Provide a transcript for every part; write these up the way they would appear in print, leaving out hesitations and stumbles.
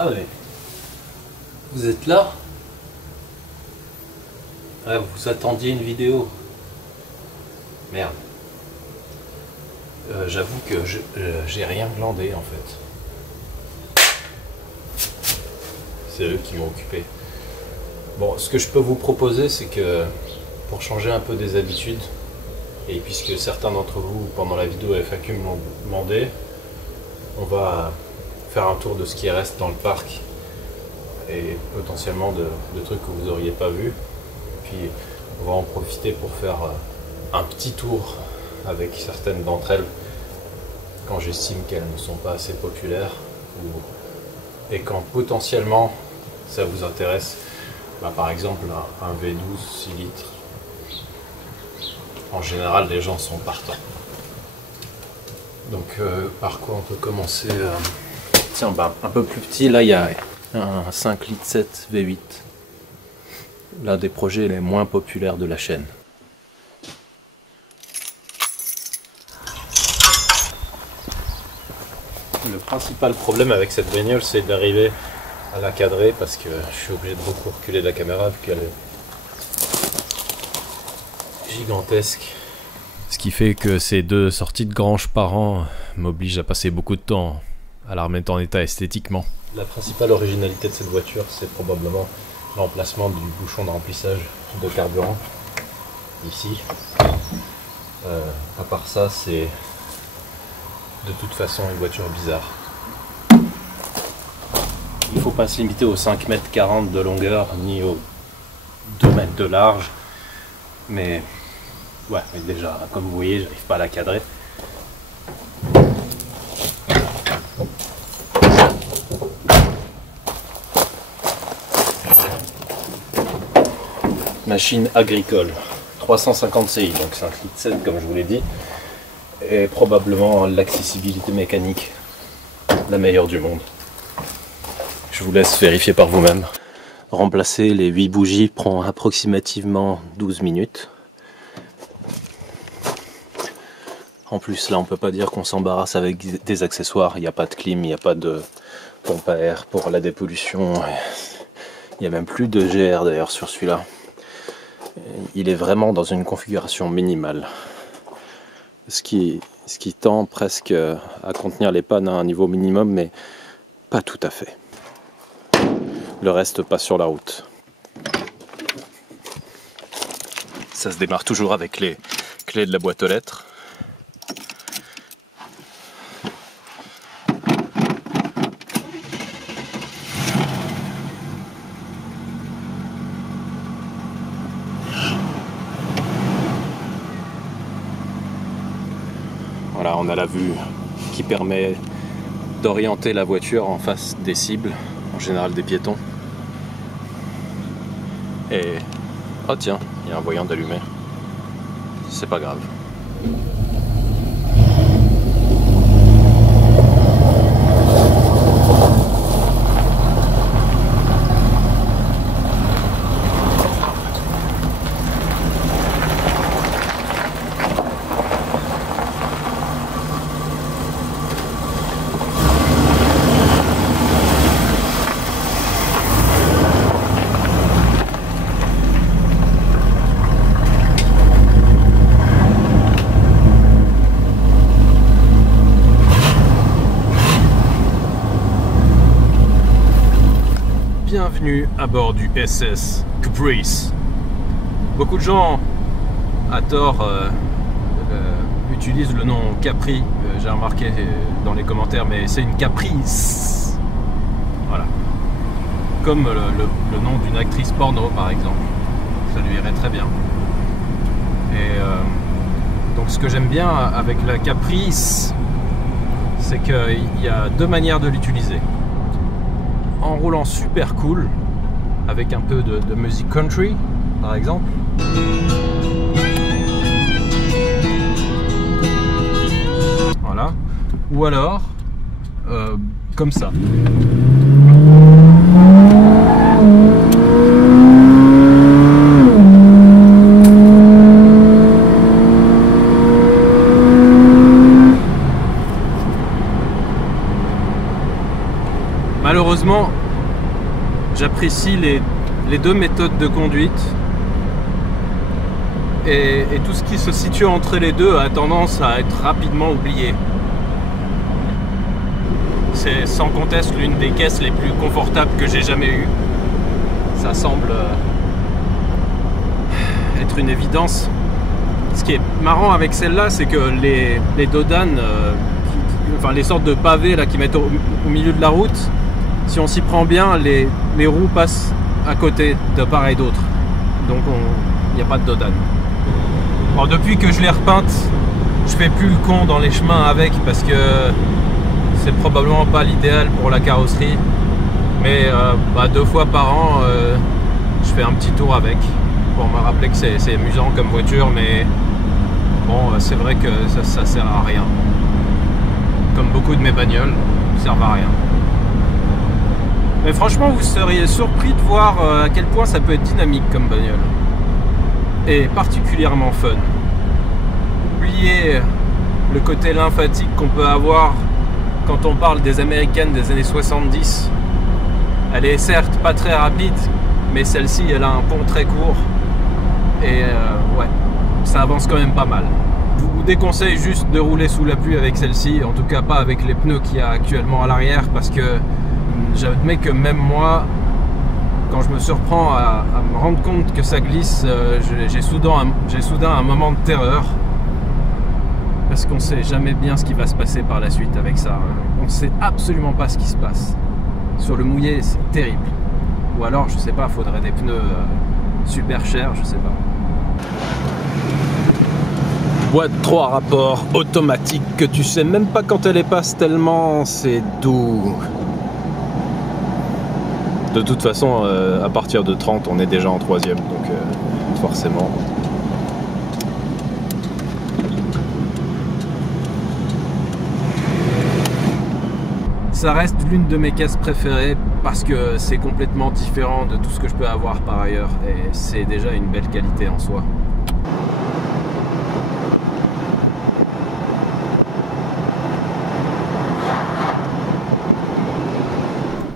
Ah ouais. Vous êtes là? Ouais, vous attendiez une vidéo. Merde. J'avoue que j'ai rien glandé en fait. C'est eux qui m'ont occupé. Bon, ce que je peux vous proposer, c'est que pour changer un peu des habitudes, et puisque certains d'entre vous pendant la vidéo FAQ me l'ont demandé, on va faire un tour de ce qui reste dans le parc et potentiellement de trucs que vous n'auriez pas vus. Puis on va en profiter pour faire un petit tour avec certaines d'entre elles quand j'estime qu'elles ne sont pas assez populaires et quand potentiellement ça vous intéresse. Bah, par exemple un V12 6 litres. En général les gens sont partants. Donc par quoi on peut commencer Tiens, bah, un peu plus petit, là il y a un 5 litres 7 V8. L'un des projets les moins populaires de la chaîne. Le principal problème avec cette bagnole, c'est d'arriver à la cadrer parce que je suis obligé de beaucoup reculer la caméra vu qu'elle est gigantesque. Ce qui fait que ces deux sorties de grange par an m'obligent à passer beaucoup de temps à la remettre en état esthétiquement. La principale originalité de cette voiture, c'est probablement l'emplacement du bouchon de remplissage de carburant ici. À part ça, c'est de toute façon une voiture bizarre. Il ne faut pas se limiter aux 5,40 m de longueur ni aux 2 mètres de large, mais ouais, mais déjà comme vous voyez, j'arrive pas à la cadrer. Machine agricole 350 CI, donc 5 litres 7 comme je vous l'ai dit, et probablement l'accessibilité mécanique la meilleure du monde. Je vous laisse vérifier par vous-même. Remplacer les 8 bougies prend approximativement 12 minutes. En plus là on peut pas dire qu'on s'embarrasse avec des accessoires, il n'y a pas de clim, il n'y a pas de pompe à air pour la dépollution, il n'y a même plus de GR d'ailleurs sur celui-là. Il est vraiment dans une configuration minimale, ce qui tend presque à contenir les pannes à un niveau minimum, mais pas tout à fait. Le reste passe sur la route. Ça se démarre toujours avec les clés de la boîte aux lettres. Voilà, on a la vue qui permet d'orienter la voiture en face des cibles, en général des piétons. Et oh tiens, il y a un voyant d'allumé. C'est pas grave. Bienvenue à bord du SS Caprice. Beaucoup de gens, à tort, utilisent le nom Capri. J'ai remarqué dans les commentaires, mais c'est une Caprice. Voilà. Comme le nom d'une actrice porno, par exemple. Ça lui irait très bien. Et donc ce que j'aime bien avec la Caprice, c'est qu'il y a deux manières de l'utiliser. En roulant super cool, avec un peu de musique country, par exemple. Voilà. Ou alors, comme ça. honnêtement, j'apprécie les deux méthodes de conduite. Et tout ce qui se situe entre les deux a tendance à être rapidement oublié. C'est sans conteste l'une des caisses les plus confortables que j'ai jamais eues. Ça semble être une évidence. Ce qui est marrant avec celle-là, c'est que les dodanes, enfin les sortes de pavés là, qui mettent au milieu de la route, si on s'y prend bien, les roues passent à côté de part et d'autre. Donc il n'y a pas de dodane. Bon, depuis que je l'ai repeinte, je fais plus le con dans les chemins avec parce que c'est probablement pas l'idéal pour la carrosserie. Mais 2 fois par an, je fais un petit tour avec pour me rappeler que c'est amusant comme voiture, mais bon, c'est vrai que ça sert à rien. Comme beaucoup de mes bagnoles, ça servent à rien. Mais franchement, vous seriez surpris de voir à quel point ça peut être dynamique comme bagnole. Et particulièrement fun. Oubliez le côté lymphatique qu'on peut avoir quand on parle des américaines des années 70. Elle est certes pas très rapide, mais celle-ci elle a un pont très court et ouais, ça avance quand même pas mal. Je vous déconseille juste de rouler sous la pluie avec celle-ci, en tout cas pas avec les pneus qu'il y a actuellement à l'arrière, parce que j'admets que même moi, quand je me surprends à me rendre compte que ça glisse, j'ai soudain un moment de terreur. Parce qu'on sait jamais bien ce qui va se passer par la suite avec ça. On sait absolument pas ce qui se passe. Sur le mouillé, c'est terrible. Ou alors, je sais pas, faudrait des pneus super chers, je sais pas. Boîte 3 rapports automatique que tu sais même pas quand elle est passe tellement c'est doux. De toute façon, à partir de 30, on est déjà en 3e, donc forcément. Ça reste l'une de mes caisses préférées parce que c'est complètement différent de tout ce que je peux avoir par ailleurs et c'est déjà une belle qualité en soi.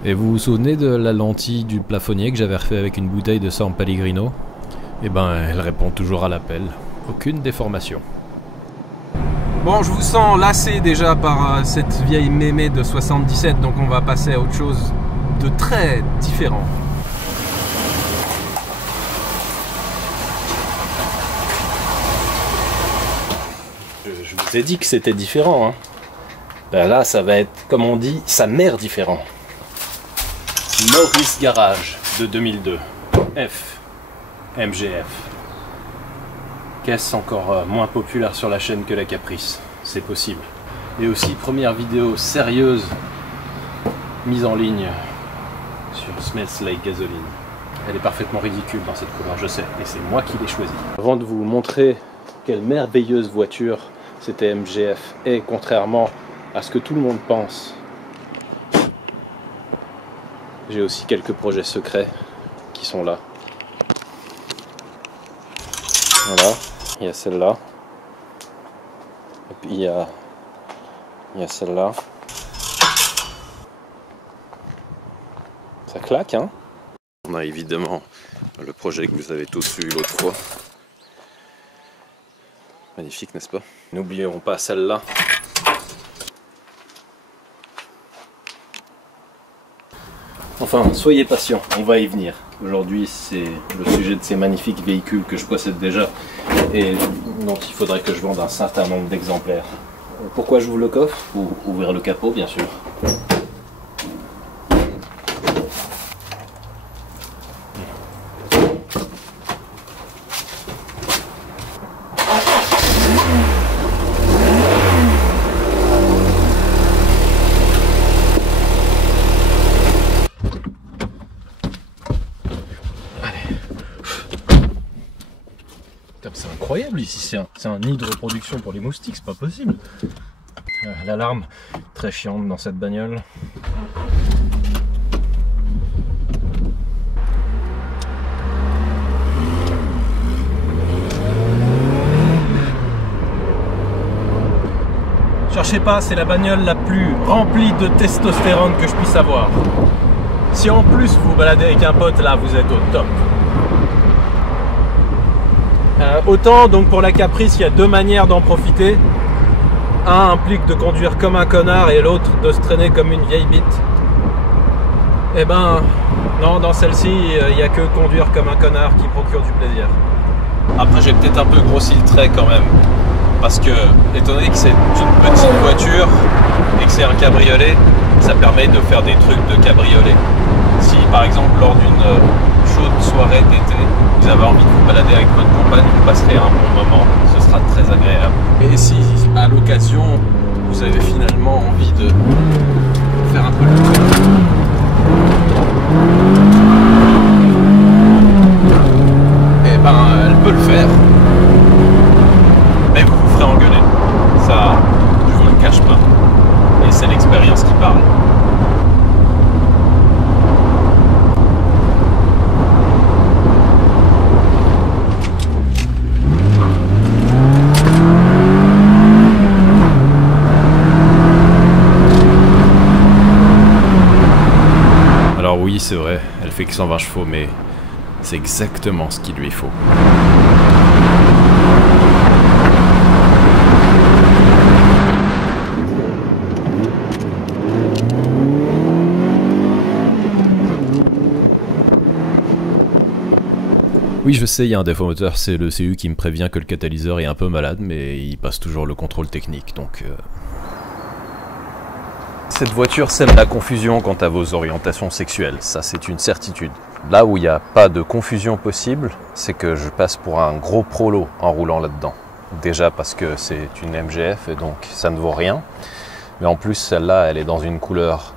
Et vous vous souvenez de la lentille du plafonnier que j'avais refait avec une bouteille de San Pellegrino? Eh ben, elle répond toujours à l'appel. Aucune déformation. Bon, je vous sens lassé déjà par cette vieille mémé de 77, donc on va passer à autre chose de très différent. Je vous ai dit que c'était différent, hein. Ben là, ça va être, comme on dit, sa mère différent. Maurice Garage de 2002. F. MGF. Caisse encore moins populaire sur la chaîne que la Caprice. C'est possible. Et aussi, première vidéo sérieuse mise en ligne sur Smells Like Gasoline. Elle est parfaitement ridicule dans cette couleur, je sais. Et c'est moi qui l'ai choisie. Avant de vous montrer quelle merveilleuse voiture c'était MGF, et contrairement à ce que tout le monde pense, j'ai aussi quelques projets secrets qui sont là. Voilà, il y a celle-là. Et puis il y a celle-là. Ça claque, hein? On a évidemment le projet que vous avez tous vu l'autre fois. Magnifique, n'est-ce pas? N'oublions pas celle-là. Enfin, soyez patients, on va y venir. Aujourd'hui, c'est le sujet de ces magnifiques véhicules que je possède déjà et dont il faudrait que je vende un certain nombre d'exemplaires. Pourquoi j'ouvre le coffre? Pour ouvrir le capot, bien sûr. C'est incroyable ici, c'est un nid de reproduction pour les moustiques, c'est pas possible. L'alarme, très chiante dans cette bagnole. Cherchez pas, c'est la bagnole la plus remplie de testostérone que je puisse avoir. Si en plus vous baladez avec un pote, là vous êtes au top. Autant donc pour la Caprice, il y a deux manières d'en profiter. Un implique de conduire comme un connard et l'autre de se traîner comme une vieille bite. Eh ben non, dans celle-ci, il n'y a que conduire comme un connard qui procure du plaisir. Après j'ai peut-être un peu grossi le trait quand même. Parce que, étant donné que c'est une petite voiture et que c'est un cabriolet, ça permet de faire des trucs de cabriolet. Si par exemple lors d'une chaude soirée d'été, vous avez envie de vous balader avec votre compagne, vous passerez un bon moment, ce sera très agréable. Et si à l'occasion, vous avez finalement envie de faire un peu le tour, et ben elle peut le faire. Mais vous vous ferez engueuler. Ça, je vous le cache pas. Et c'est l'expérience qui parle. Alors oui, c'est vrai, elle fait que 120 chevaux, mais c'est exactement ce qu'il lui faut. Oui, je sais, il y a un défaut moteur, c'est le CU qui me prévient que le catalyseur est un peu malade, mais il passe toujours le contrôle technique, donc... Cette voiture sème la confusion quant à vos orientations sexuelles, ça c'est une certitude. Là où il n'y a pas de confusion possible, c'est que je passe pour un gros prolo en roulant là-dedans. Déjà parce que c'est une MGF et donc ça ne vaut rien, mais en plus celle-là, elle est dans une couleur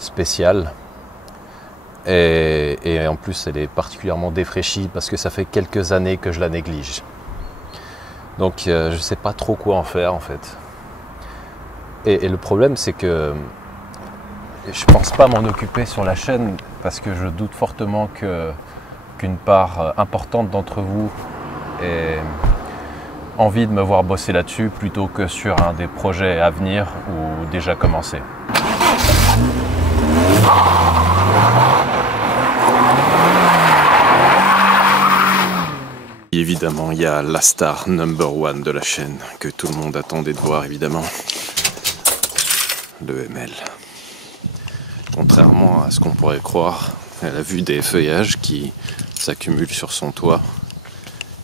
spéciale. Et en plus elle est particulièrement défraîchie parce que ça fait quelques années que je la néglige. Donc je sais pas trop quoi en faire en fait. Et le problème c'est que je pense pas m'en occuper sur la chaîne parce que je doute fortement qu'une part importante d'entre vous ait envie de me voir bosser là-dessus plutôt que sur un des projets à venir ou déjà commencé. Évidemment, il y a la star number one de la chaîne, que tout le monde attendait de voir évidemment, le ML. Contrairement à ce qu'on pourrait croire, à la vue des feuillages qui s'accumulent sur son toit,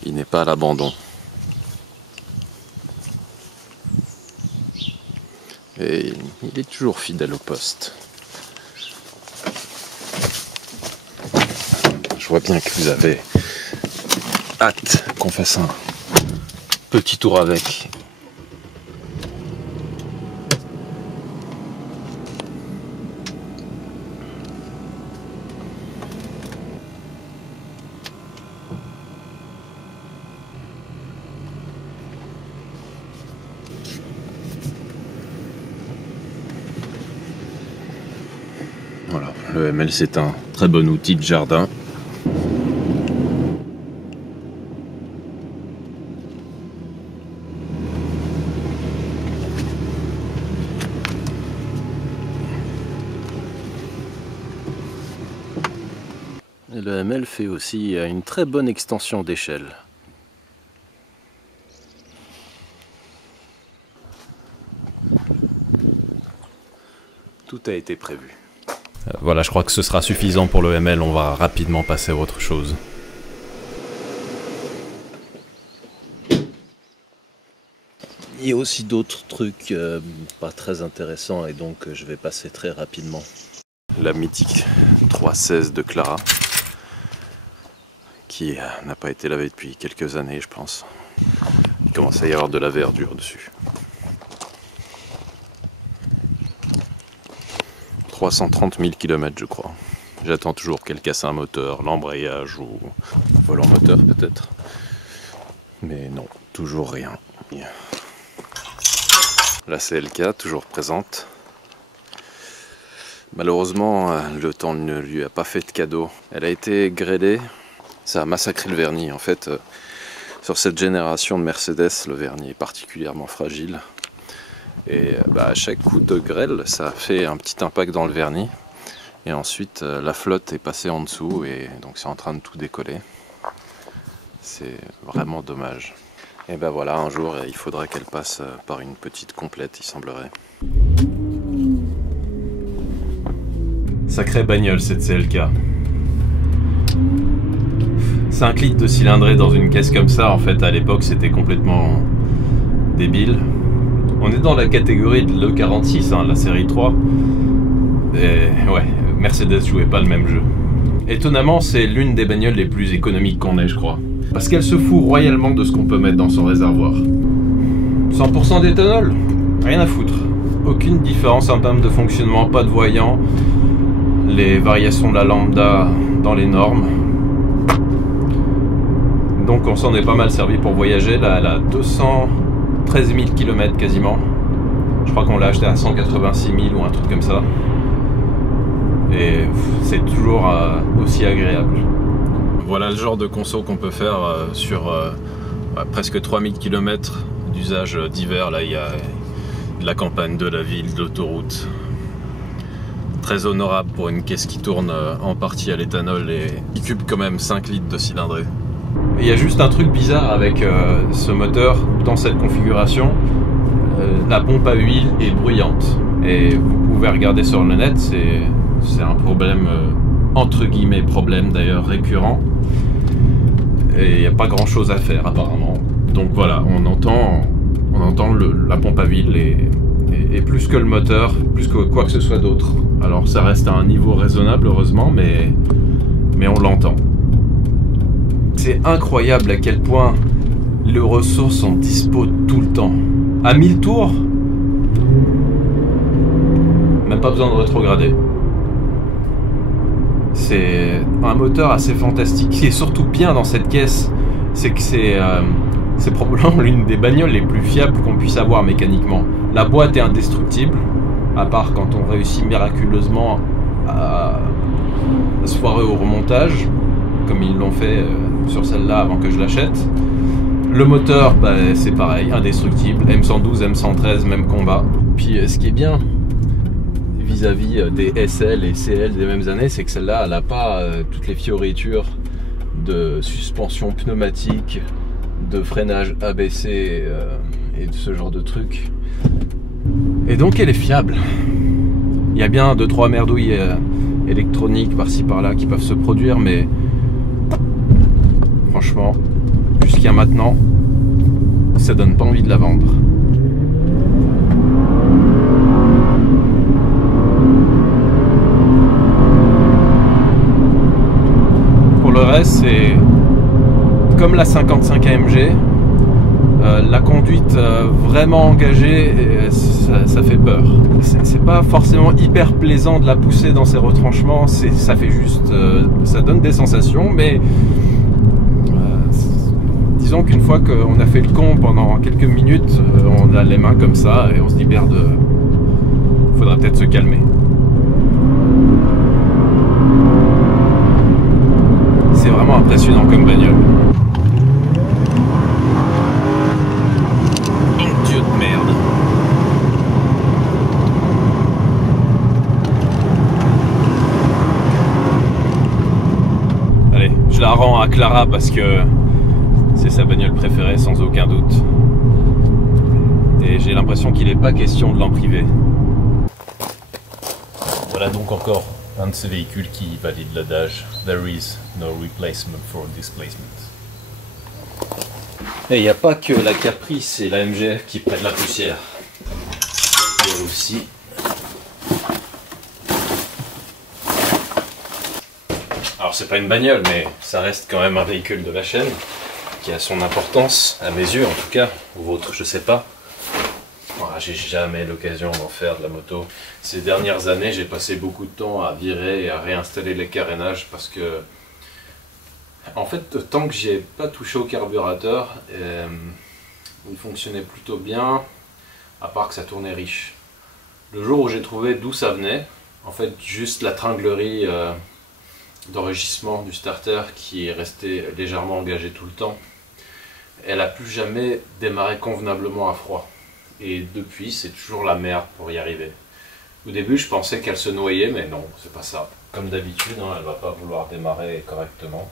il n'est pas à l'abandon. Et il est toujours fidèle au poste. Je vois bien que vous avez hâte qu'on fasse un petit tour avec. Voilà, le ML c'est un très bon outil de jardin. Et le ML fait aussi une très bonne extension d'échelle. Tout a été prévu. Voilà, je crois que ce sera suffisant pour le ML, on va rapidement passer à autre chose. Il y a aussi d'autres trucs pas très intéressants et donc je vais passer très rapidement. La mythique 316 de Clara, qui n'a pas été lavée depuis quelques années je pense. Il commence à y avoir de la verdure dessus. 330 000 km je crois. J'attends toujours qu'elle casse un moteur, l'embrayage ou un volant moteur peut-être. Mais non, toujours rien. La CLK toujours présente. Malheureusement, le temps ne lui a pas fait de cadeau. Elle a été grêlée, ça a massacré le vernis. En fait, sur cette génération de Mercedes, le vernis est particulièrement fragile. Et à chaque coup de grêle, ça fait un petit impact dans le vernis. Et ensuite la flotte est passée en dessous et donc c'est en train de tout décoller. C'est vraiment dommage. Et ben voilà, un jour il faudra qu'elle passe par une petite complète, il semblerait. Sacrée bagnole cette CLK. 5 litres de cylindrée dans une caisse comme ça, en fait à l'époque c'était complètement débile. On est dans la catégorie de l'E46, hein, la série 3. Et ouais, Mercedes jouait pas le même jeu. Étonnamment, c'est l'une des bagnoles les plus économiques qu'on ait, je crois. Parce qu'elle se fout royalement de ce qu'on peut mettre dans son réservoir. 100% d'éthanol, rien à foutre. Aucune différence en termes de fonctionnement, pas de voyant. Les variations de la lambda dans les normes. Donc on s'en est pas mal servi pour voyager. Là, elle a 213 000 km quasiment. Je crois qu'on l'a acheté à 186 000 ou un truc comme ça. Et c'est toujours aussi agréable. Voilà le genre de conso qu'on peut faire sur presque 3000 km d'usage divers. Là, il y a de la campagne, de la ville, de l'autoroute. Très honorable pour une caisse qui tourne en partie à l'éthanol et qui cube quand même 5 litres de cylindrée. Et il y a juste un truc bizarre avec ce moteur dans cette configuration. La pompe à huile est bruyante. Et vous pouvez regarder sur le net, c'est un problème, entre guillemets problème d'ailleurs récurrent. Et il n'y a pas grand chose à faire apparemment. Donc voilà, on entend la pompe à huile et plus que le moteur, plus que quoi que ce soit d'autre. Alors ça reste à un niveau raisonnable heureusement, mais on l'entend. C'est incroyable à quel point les ressources sont dispo tout le temps. À 1000 tours, même pas besoin de rétrograder. C'est un moteur assez fantastique. Ce qui est surtout bien dans cette caisse, c'est que c'est probablement l'une des bagnoles les plus fiables qu'on puisse avoir mécaniquement. La boîte est indestructible, à part quand on réussit miraculeusement à se foirer au remontage, comme ils l'ont fait sur celle-là avant que je l'achète. Le moteur, c'est pareil, indestructible. M112, M113, même combat. Puis ce qui est bien vis-à-vis des SL et CL des mêmes années, c'est que celle-là, elle n'a pas toutes les fioritures de suspension pneumatique, de freinage ABC et de ce genre de trucs. Et donc elle est fiable. Il y a bien 2-3 merdouilles électroniques par-ci par-là qui peuvent se produire, mais franchement, jusqu'à maintenant, ça donne pas envie de la vendre. Pour le reste, c'est comme la 55 AMG, la conduite vraiment engagée, ça fait peur. C'est pas forcément hyper plaisant de la pousser dans ses retranchements, ça fait juste, ça donne des sensations, mais disons qu'une fois qu'on a fait le con pendant quelques minutes, on a les mains comme ça et on se libère de... Faudra peut-être se calmer. C'est vraiment impressionnant comme bagnole. Oh Dieu de merde. Allez, je la rends à Clara parce que c'est sa bagnole préférée sans aucun doute. Et j'ai l'impression qu'il n'est pas question de l'en priver. Voilà donc encore un de ces véhicules qui valide l'adage There is no replacement for displacement. Et il n'y a pas que la Caprice et la MGF qui prennent la poussière. Il y a aussi alors c'est pas une bagnole, mais ça reste quand même un véhicule de la chaîne qui a son importance, à mes yeux en tout cas, ou vôtres je sais pas. Voilà, j'ai jamais l'occasion d'en faire de la moto. Ces dernières années, j'ai passé beaucoup de temps à virer et à réinstaller les carénages parce que, en fait, tant que j'ai pas touché au carburateur, il fonctionnait plutôt bien, à part que ça tournait riche. Le jour où j'ai trouvé d'où ça venait, en fait, juste la tringlerie d'enrichissement du starter qui est restée légèrement engagée tout le temps, elle a plus jamais démarré convenablement à froid. Et depuis, c'est toujours la merde pour y arriver. Au début, je pensais qu'elle se noyait, mais non, c'est pas ça. Comme d'habitude, hein, elle va pas vouloir démarrer correctement.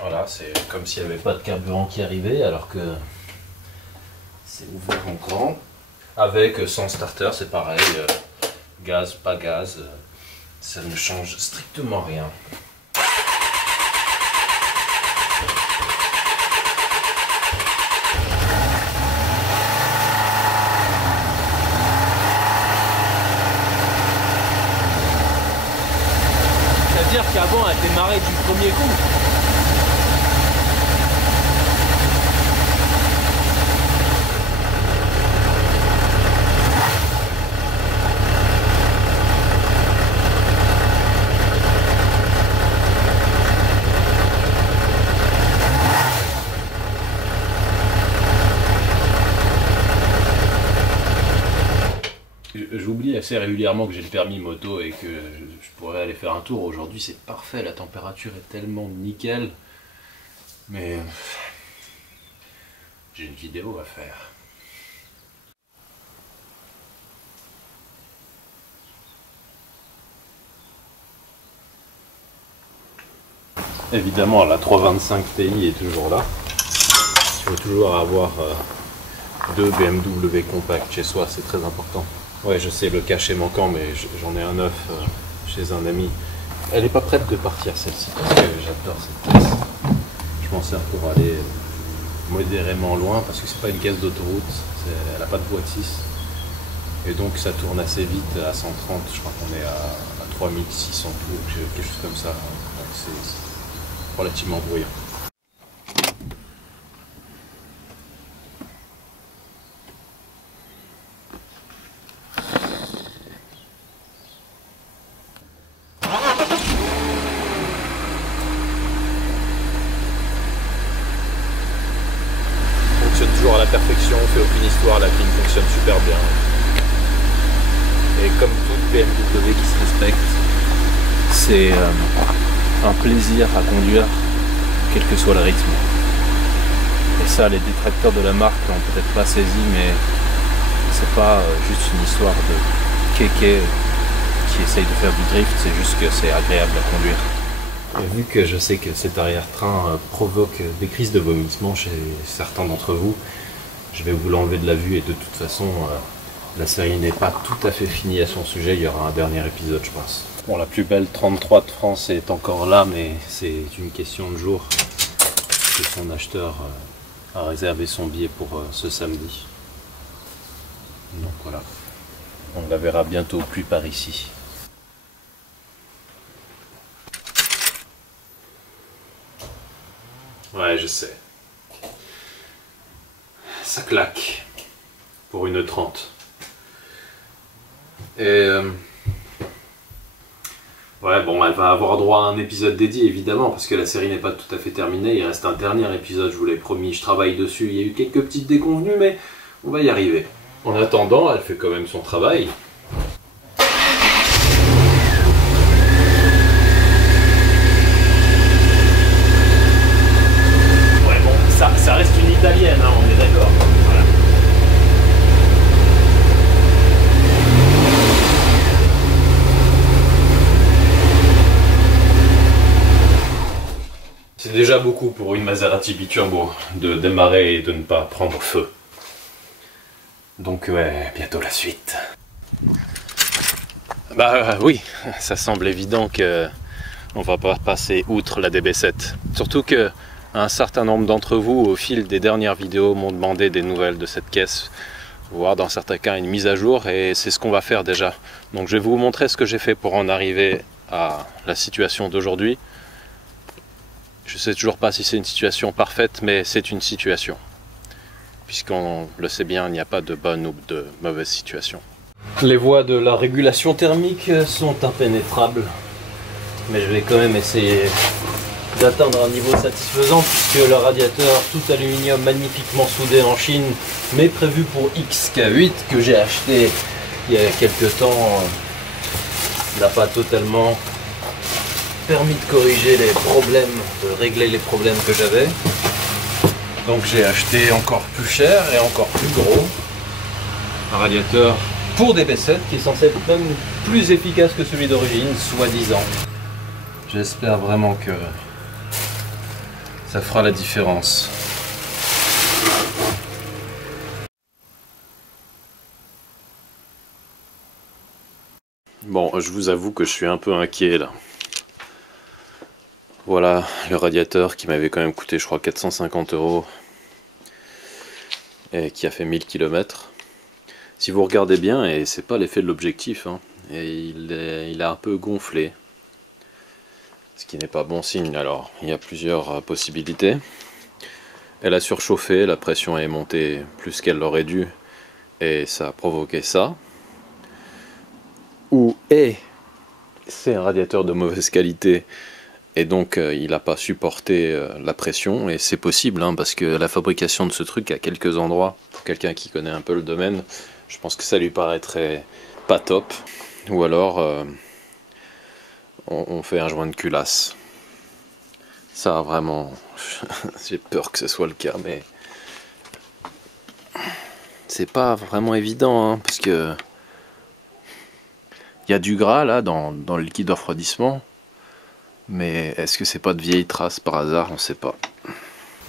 Voilà, c'est comme s'il n'y avait pas de carburant qui arrivait, alors que c'est ouvert en grand. Avec, sans starter, c'est pareil, gaz, pas gaz, ça ne change strictement rien. C'est-à-dire qu'avant, elle démarrait du premier coup. J'oublie assez régulièrement que j'ai le permis moto et que je pourrais aller faire un tour. Aujourd'hui c'est parfait, la température est tellement nickel. Mais j'ai une vidéo à faire. Évidemment la 325 Ti est toujours là. Il faut toujours avoir deux BMW compacts chez soi, c'est très important. Ouais, je sais, le cache est manquant, mais j'en ai un neuf chez un ami. Elle n'est pas prête de partir, celle-ci, parce que j'adore cette caisse. Je m'en sers pour aller modérément loin, parce que c'est pas une caisse d'autoroute, elle n'a pas de boîte 6. Et donc ça tourne assez vite à 130, je crois qu'on est à 3600 tours, quelque chose comme ça. Donc c'est relativement bruyant. Toujours à la perfection, fait aucune histoire, la clim fonctionne super bien. Et comme toute BMW qui se respecte, c'est un plaisir à conduire, quel que soit le rythme. Et ça, les détracteurs de la marque n'ont peut-être pas saisi, mais c'est pas juste une histoire de kéké qui essaye de faire du drift, c'est juste que c'est agréable à conduire. Et vu que je sais que cet arrière-train provoque des crises de vomissement chez certains d'entre vous, je vais vous l'enlever de la vue et de toute façon, la série n'est pas tout à fait finie à son sujet, il y aura un dernier épisode je pense. Bon, la plus belle 33 de France est encore là, mais c'est une question de jour que son acheteur a réservé son billet pour ce samedi. Donc voilà, on la verra bientôt plus par ici. Ouais, je sais. Ça claque pour une 30. Et ouais, bon, elle va avoir droit à un épisode dédié évidemment parce que la série n'est pas tout à fait terminée. Il reste un dernier épisode, je vous l'ai promis, je travaille dessus. Il y a eu quelques petites déconvenues, mais on va y arriver. En attendant, elle fait quand même son travail. Ça reste une italienne, hein, on est d'accord. Voilà. C'est déjà beaucoup pour une Maserati Biturbo de démarrer et de ne pas prendre feu. Donc ouais, bientôt la suite. Bah oui, ça semble évident que on va pas passer outre la DB7. Surtout que un certain nombre d'entre vous, au fil des dernières vidéos, m'ont demandé des nouvelles de cette caisse, voire dans certains cas une mise à jour, et c'est ce qu'on va faire déjà. Donc je vais vous montrer ce que j'ai fait pour en arriver à la situation d'aujourd'hui. Je ne sais toujours pas si c'est une situation parfaite, mais c'est une situation. Puisqu'on le sait bien, il n'y a pas de bonne ou de mauvaise situation. Les voies de la régulation thermique sont impénétrables, mais je vais quand même essayer d'atteindre un niveau satisfaisant puisque le radiateur tout aluminium magnifiquement soudé en Chine mais prévu pour XK8 que j'ai acheté il y a quelques temps n'a pas totalement permis de corriger les problèmes, de régler les problèmes que j'avais. Donc j'ai acheté encore plus cher et encore plus gros un radiateur pour DB7 qui est censé être même plus efficace que celui d'origine, soi-disant. J'espère vraiment que ça fera la différence. Bon, je vous avoue que je suis un peu inquiet là. Voilà le radiateur qui m'avait quand même coûté je crois 450 € et qui a fait 1000 km. Si vous regardez bien, et c'est pas l'effet de l'objectif, hein, et il a un peu gonflé. Ce qui n'est pas bon signe. Alors il y a plusieurs possibilités. Elle a surchauffé, la pression est montée plus qu'elle l'aurait dû et ça a provoqué ça. Ou c'est un radiateur de mauvaise qualité et donc il n'a pas supporté la pression, et c'est possible hein, parce que la fabrication de ce truc à quelques endroits, pour quelqu'un qui connaît un peu le domaine, je pense que ça lui paraîtrait pas top. Ou alors on fait un joint de culasse. Ça vraiment, j'ai peur que ce soit le cas, mais c'est pas vraiment évident hein, parce que il y a du gras là dans le liquide de refroidissement, mais est-ce que c'est pas de vieilles traces par hasard? On sait pas.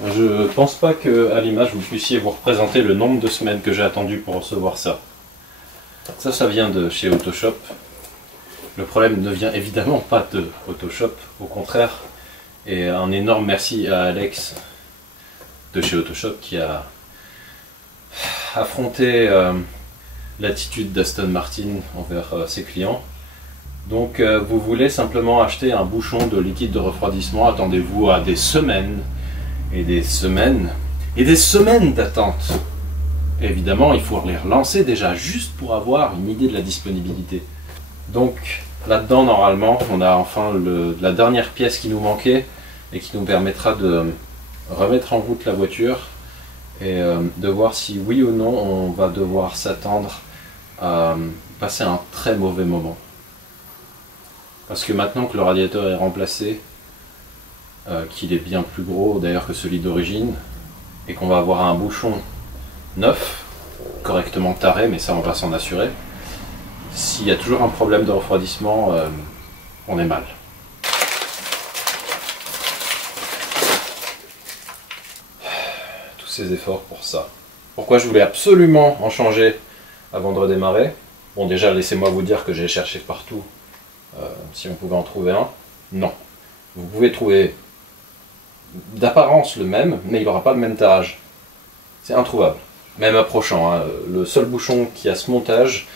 Je pense pas que à l'image vous puissiez vous représenter le nombre de semaines que j'ai attendu pour recevoir ça. Ça vient de chez Autoshop. Le problème ne vient évidemment pas de Autoshop, au contraire. Et un énorme merci à Alex de chez Autoshop qui a affronté l'attitude d'Aston Martin envers ses clients. Donc vous voulez simplement acheter un bouchon de liquide de refroidissement, attendez-vous à des semaines et des semaines et des semaines d'attente. Évidemment, il faut les relancer déjà juste pour avoir une idée de la disponibilité. Donc là-dedans, normalement, on a enfin la dernière pièce qui nous manquait et qui nous permettra de remettre en route la voiture et de voir si oui ou non on va devoir s'attendre à passer un très mauvais moment. Parce que maintenant que le radiateur est remplacé, qu'il est bien plus gros d'ailleurs que celui d'origine, et qu'on va avoir un bouchon neuf, correctement taré, mais ça on va s'en assurer, s'il y a toujours un problème de refroidissement, on est mal. Tous ces efforts pour ça. Pourquoi je voulais absolument en changer avant de redémarrer? Bon, déjà laissez-moi vous dire que j'ai cherché partout si on pouvait en trouver un. Non. Vous pouvez trouver d'apparence le même, mais il n'aura pas le même tarage. C'est introuvable. Même approchant, hein. Le seul bouchon qui a ce montage,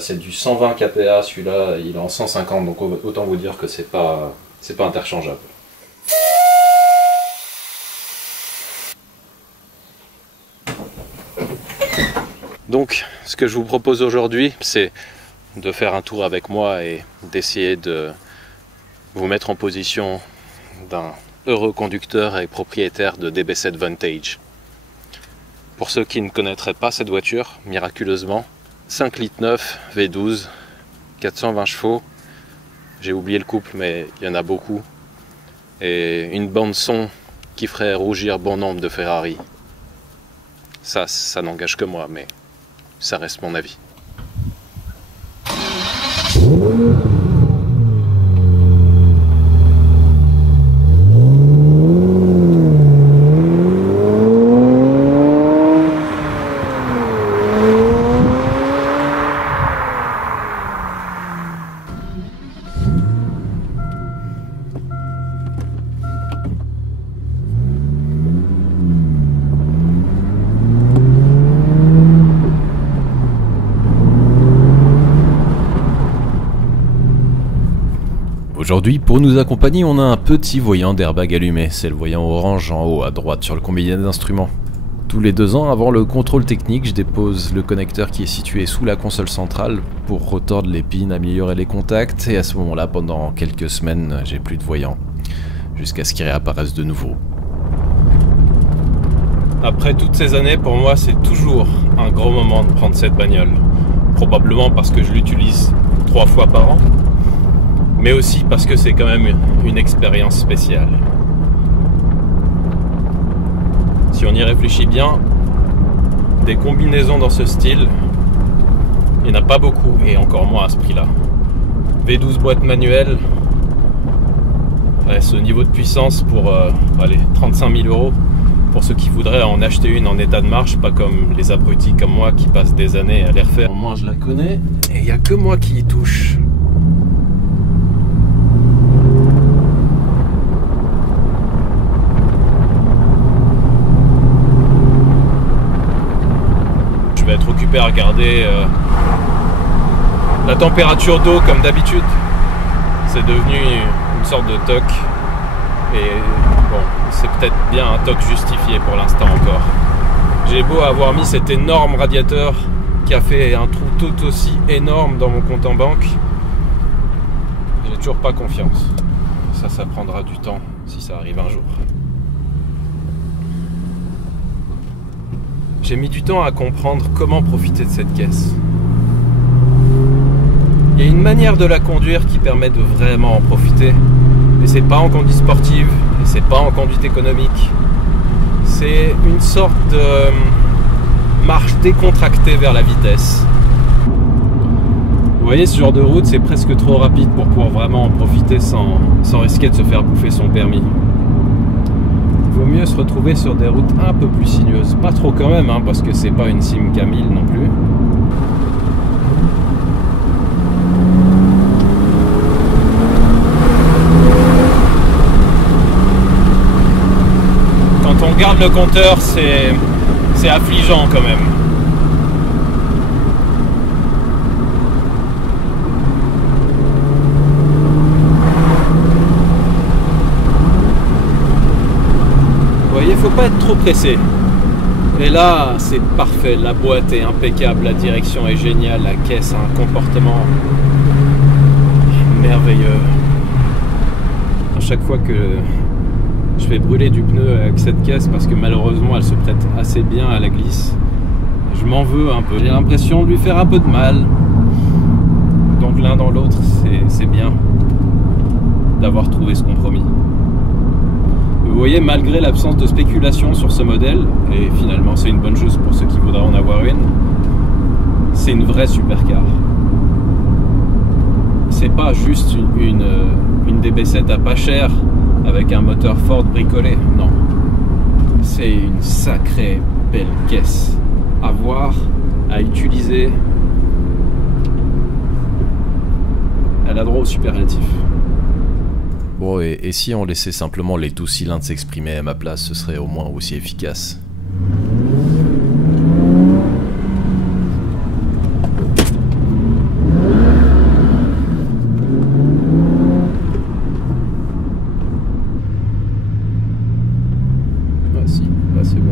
c'est du 120 kPa, celui-là il est en 150, donc autant vous dire que c'est pas interchangeable. Donc ce que je vous propose aujourd'hui, c'est de faire un tour avec moi et d'essayer de vous mettre en position d'un heureux conducteur et propriétaire de DB7 Vantage. Pour ceux qui ne connaîtraient pas cette voiture, miraculeusement, 5,9 litres V12, 420 chevaux, j'ai oublié le couple mais il y en a beaucoup, et une bande son qui ferait rougir bon nombre de Ferrari. Ça n'engage que moi, mais ça reste mon avis. Aujourd'hui, pour nous accompagner, on a un petit voyant d'airbag allumé. C'est le voyant orange en haut à droite sur le combiné d'instruments. Tous les 2 ans, avant le contrôle technique, je dépose le connecteur qui est situé sous la console centrale pour retordre les pins, améliorer les contacts, et à ce moment-là, pendant quelques semaines, j'ai plus de voyant, jusqu'à ce qu'il réapparaisse de nouveau. Après toutes ces années, pour moi, c'est toujours un gros moment de prendre cette bagnole. Probablement parce que je l'utilise 3 fois par an. mais aussi parce que c'est quand même une expérience spéciale. Si on y réfléchit bien, des combinaisons dans ce style, il n'y en a pas beaucoup, et encore moins à ce prix-là. V12 boîte manuelle, ce niveau de puissance pour 35 000 €, pour ceux qui voudraient en acheter une en état de marche, pas comme les abrutis comme moi qui passent des années à les refaire. Au moins je la connais, et il n'y a que moi qui y touche. Je vais être occupé à regarder la température d'eau comme d'habitude. C'est devenu une sorte de toc. Et bon, c'est peut-être bien un toc justifié pour l'instant encore. J'ai beau avoir mis cet énorme radiateur qui a fait un trou tout aussi énorme dans mon compte en banque, j'ai toujours pas confiance. Ça prendra du temps si ça arrive un jour. J'ai mis du temps à comprendre comment profiter de cette caisse. Il y a une manière de la conduire qui permet de vraiment en profiter. Mais c'est pas en conduite sportive, et c'est pas en conduite économique. C'est une sorte de marche décontractée vers la vitesse. Vous voyez, ce genre de route, c'est presque trop rapide pour pouvoir vraiment en profiter sans risquer de se faire bouffer son permis. Il vaut mieux se retrouver sur des routes un peu plus sinueuses. Pas trop quand même, hein, parce que c'est pas une Simca 1000 non plus. Quand on regarde le compteur, c'est affligeant quand même. Vous voyez, faut pas être trop pressé. Et là, c'est parfait. La boîte est impeccable, la direction est géniale, la caisse a un comportement merveilleux. À chaque fois que je fais brûler du pneu avec cette caisse, parce que malheureusement elle se prête assez bien à la glisse, je m'en veux un peu. J'ai l'impression de lui faire un peu de mal. Donc l'un dans l'autre, c'est bien d'avoir trouvé ce compromis. Vous voyez, malgré l'absence de spéculation sur ce modèle, et finalement c'est une bonne chose pour ceux qui voudraient en avoir une, c'est une vraie supercar. C'est pas juste une DB7 à pas cher avec un moteur Ford bricolé, non. C'est une sacrée belle caisse à voir, à utiliser. Elle a droit au superlatif. Bon, et si on laissait simplement les 12 cylindres s'exprimer à ma place, ce serait au moins aussi efficace. Ah si, là c'est bon.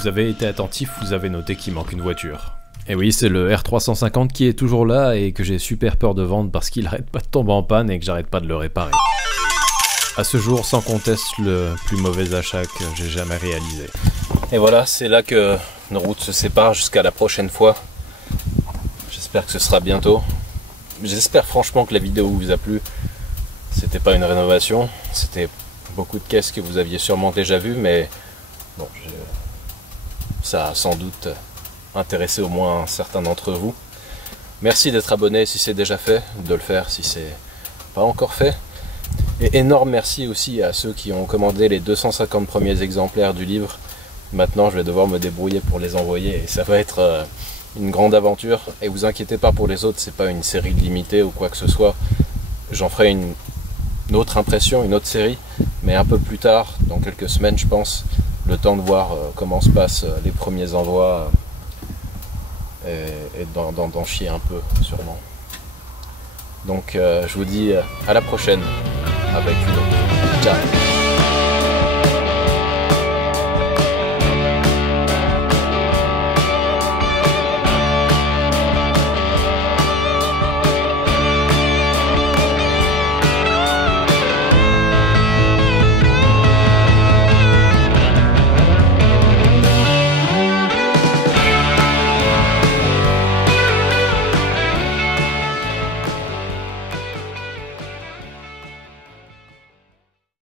vous avez été attentif, vous avez noté qu'il manque une voiture. Et oui, c'est le R350 qui est toujours là et que j'ai super peur de vendre parce qu'il arrête pas de tomber en panne et que j'arrête pas de le réparer. À ce jour, sans conteste, le plus mauvais achat que j'ai jamais réalisé. Et voilà, c'est là que nos routes se séparent jusqu'à la prochaine fois. J'espère que ce sera bientôt. J'espère franchement que la vidéo vous a plu. C'était pas une rénovation, c'était beaucoup de caisses que vous aviez sûrement déjà vues, mais bon, ça a sans doute intéressé au moins certains d'entre vous. Merci d'être abonné si c'est déjà fait, de le faire si c'est pas encore fait. Et énorme merci aussi à ceux qui ont commandé les 250 premiers exemplaires du livre. Maintenant je vais devoir me débrouiller pour les envoyer et ça va être une grande aventure. Et vous inquiétez pas pour les autres, c'est pas une série limitée ou quoi que ce soit. J'en ferai une autre impression, une autre série, mais un peu plus tard, dans quelques semaines je pense, le temps de voir comment se passent les premiers envois et d'en chier un peu sûrement. Donc je vous dis à la prochaine avec une autre. Ciao.